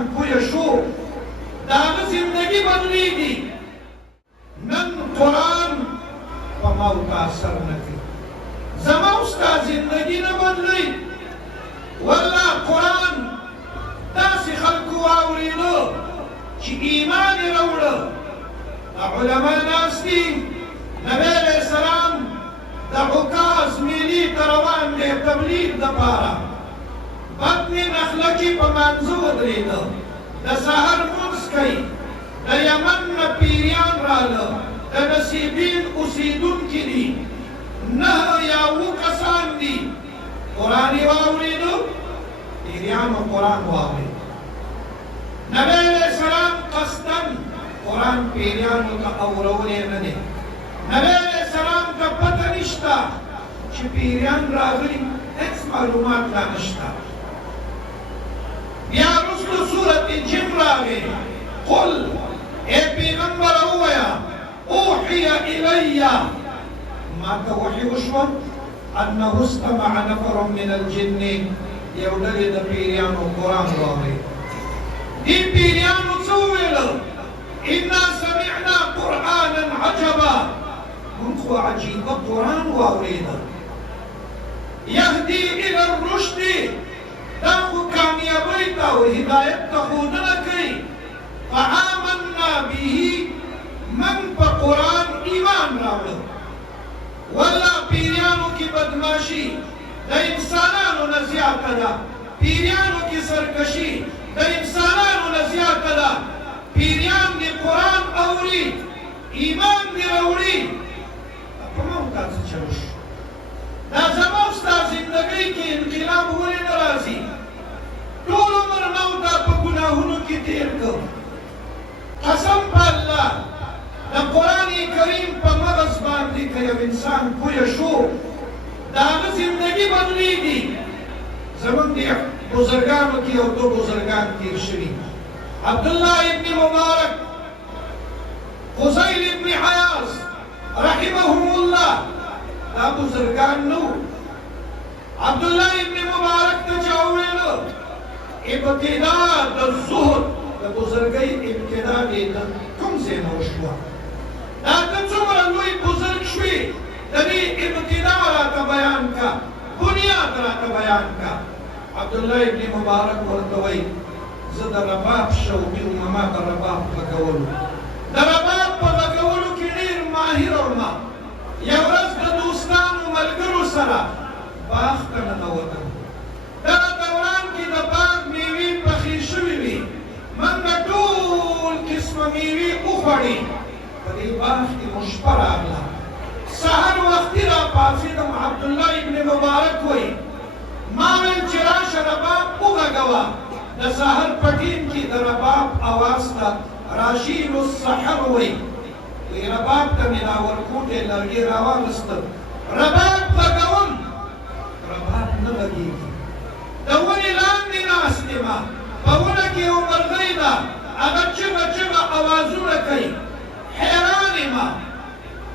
انسان پوه شو د هغه زندګي بدلېږي. نن قرآن په ما او تا اثر نه کوي، زما او ستا زندګي نه بدلوي. والله قرآن داسې خلکو واورېده چې ایمان یې راوړه. دا علما ناست دي، نبی علیه السلام د عکاظ مېلې ته روان دی تبلیغ دپاره. بطن نخله کې په مانځه ودرېده، د سحر لمونځ کوي. د یمن نه پیریان راله، د نصیبین اوسېدونکي دي، 9 یا 7 کسان دي. قرآن یې واورېده، پیریانو قرآن واورېد. نبی علیه السلام قصداً قرآن پیریانو ته اورولی نه دی. نبی علیه السلام ته پته نشته چې پیریان راغلي، هېڅ معلومات لا نشته. بیا وروسته سورت جن راغی. قل ای پیغمبر ووایه اوحی الی، ما ته وحی وشوه انه استمع نفر من الجن، یو ډلې د پیریانو قرآن واورېد. دې پیریانو څه وویله؟ انا سمعنا قرآنا عجبا، موږ خو عجیبه قرآن واورېده. یهدي الى الرشد، دا خو کامیابۍ ته او هدایت ته ښودنه کوي. فآمنا به، من په قرآن ایمان راوړه. والله پیریانو کې بدماشي د انسانانو نه زیاته ده، پیریانو کې سرکشي د انسانانو نه زیاته ده. پیریان دې قرآن اوري، ایمان دې راوړي، په ما او تا څه چل شو؟ دا زما او ستا زندګۍ کې انقلاب ولې نه راځي؟ ټول عمر ما او تا په ګناهونو کې تېر کړ. قسم په الله د قرآن کریم په مغز باندې که یو انسان پوه شو د هغه زندګي بدلېږي. زموږ دې بزرګانو کې یو 2 بزرګان تېر شوي، عبدالله ابن مبارک، فضیل ابن حیاض رحمهم الله. دا بزرګان نو. عبدالله ابن مبارک ته چا وویله ابتدا د زهد د بزرګۍ ابتدا دې د کوم ځای نه وشوه؟ دا ته څومره لوی بزرګ شوې، د دې ابتدا راته بیان کا، بنیاد راته بیان کا. عبدالله ابن مبارک ورته وایي زه د رباب شوقي وم، ما د رباب غږولو، د رباب په غږولو کې ډېر ماهر وم. یو ورځ د دوستانو ملګرو سره باغ ته ننوتم. دغه دوران کې د باغ میوې پخې شوې وې، موږ به ټول قسمه میوې وخوړې. په دې باغ کې مو شپه راغله، سهار وختي راپاڅېدم. عبدالله ابن مبارک وایي ما ویل چې راشه رباب وغږوه. د سحر په ټیم کې د رباب اواز ته راشین السحر وایي. وایي رباب ته مې دا ورکوټې لرګي راواغېستل، رباب غږوم، رباب نه غږېږي. د ونې لاندې ناست یم، په ونه کې یو مرغۍ ده، هغه چغه چغه اوازونه کوي. حیران یم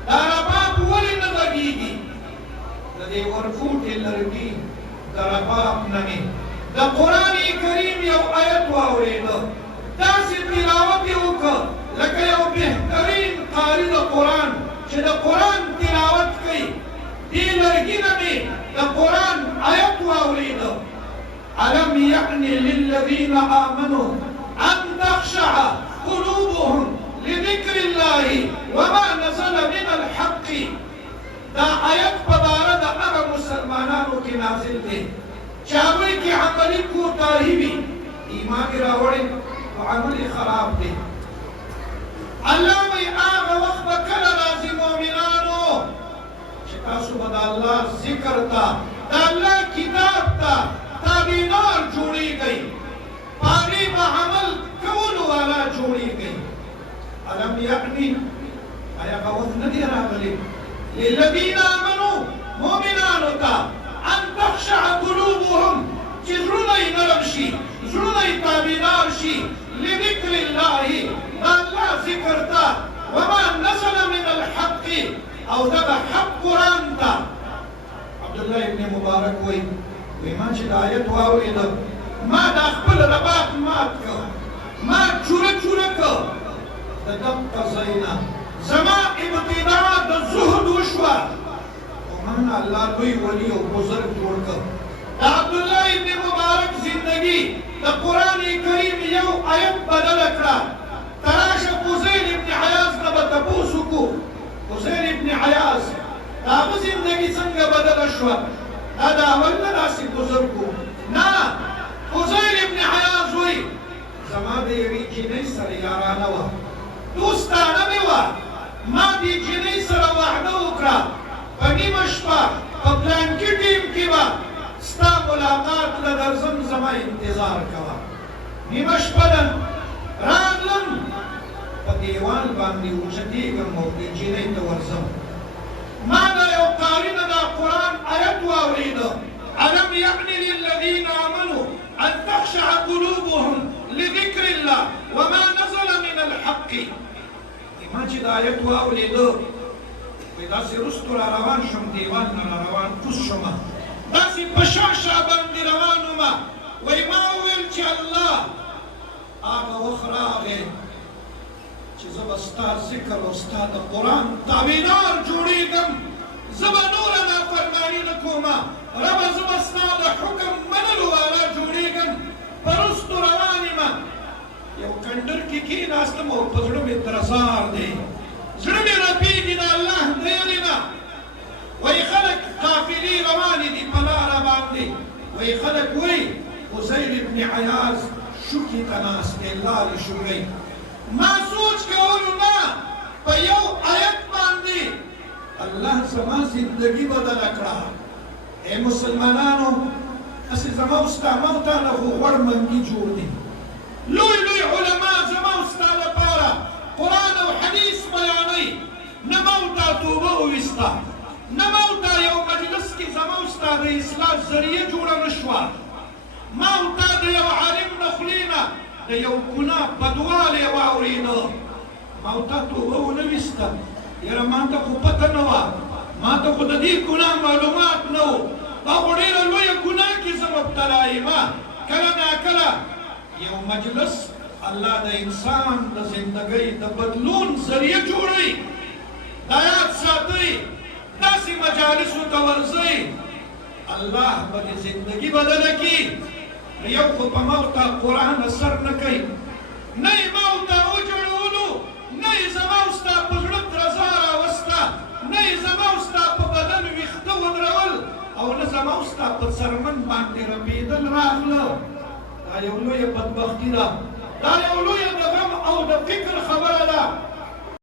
دا رباب ولې نه غږېږي؟ د دې ورکوټې لرګي د رباب نه مې د قرآن کریم یو آیت واورېده، داسې تلاوت یې وکړه لکه یو بهترین قاري د قرآن چې د قرآن تلاوت کوي. دې لرګي نه مې د قرآن آیت واورېده. ألم يأن للذين آمنوا أن تخشع قلوبهم لذكر الله وما نزل من الحق. دا آیت په باره د هغه مسلمانانو کې نازل دی چې هغوی کې عملي کوتاهي وي، ایمان یې راوړی او عمل یې خراب دی. الله وایي هغه وخت به کله راځي مؤمنانو چې تاسو به د الله ذکر ته، د الله کتاب ته تابعدار جوړېږئ، په هغې به عمل کولو والا جوړېږئ. ألم يأني، آیا هغه وخت نه دی راغلی للذین آمنوا مؤمنانو ته ان تخشع قلوبهم چې زړونه یې نرم شي، زړونه یې تابعدار شي لذکر الله، د الله ذکر ته، وما نزل من الحق، او دغه حق قرآن ته. عبدالله ابن مبارک وایي ما چې د آیت واورېده ما دا خپل رباط مات که ما چوره چوره که د دقه ځاینا زما ابتدا د زهد وشوه او من الله لوی ولی او بزرگ جوړ که د عبدالله ابن مبارک زندگی د قرآن کریم یو آیت بدل کړه تراشه فضیل ابن عیاض نه به تپوس وکړو فضیل ابن عیاض د هغه زندگی څنګه بدله شوه دا د اول نه داسې بزرګ و نه فضیل ابن عیاض وایي زما د یوې جینۍ سره یارانه وه دوستانه مې وه ما دې جینۍ سره وعده وکړه په نیمه شپه په پلانکي ټیم کې به ستا ملاقات له درځم زما انتظار کوه نیمه شپه ده راغلم په دیوال باندې اوچتېږم او دې جینۍ ته ورځم ما د یو قاري نه دا قرآن آیت واورېده ألم يأن للذين آمنوا أن تخشع قلوبهم لذكر الله وما نزل من الحق ما چې دا آیت واورېده وایي داسې رستو را روان شم دیوال نه را روان کوز شمه داسې په شا شا باندې روان ومه وایي ما وویل چې الله هغه وخت راغی چې زه به ستا ذکر او ستا د قرآن تابعدار جوړېږم زه به نوره نافرماني نه کومه ربه زه به ستا د حکم منلو والا جوړېږم په رستو روان یمه یو کنډر کې کېناستم او په زړه مې درزار دی زړه مې رپېږي د الله د یادې نه وایي خلک قافلې روانې دي په لاره باندې وایي خلک وایي فضیل ابن عیاض شوکې ته ناست دی لارې شوکۍ ما سوچ کولو نه په یو آیت باندې الله زما زندگی بدله کړه ای مسلمانانو هسې زما او ستا موتانه خو غوړ منګي جوړ دي لوی لوی علما زما او ستا لپاره قرآن او حدیث بیانوي نه موته توبه وویسته نه موته یو مجلس کې زما او ستا د اصلاح ذریعه جوړه نه شوه ما او تا د یو عالم نه خولې نه د یو ګناه بدوالی واورېده ما او تا توبه ونه ویسته یاره ما ته خو پته نه وه ما ته خو د دې ګناه معلومات نه و دا خو ډېره لویه ګناه کې زه مبتلا یمه کله ناکله یو مجلس الله د انسان د زندګۍ د بدلون ذریعه جوړوي دا یاد ساتئ داسې مجالسو ته ورځئ الله به د زندګي بدله کړي یو خو په موته قرآن اثر نه کوي نه یې موته وجوړولو نه یې زما او ستا په زړه درزا راوسته نه یې زما او ستا په بدن ویښته ودرول او نه زما او ستا په څرمن باندې رپېدل راغله دا یو لویه بدبختي ده دا یو لویه د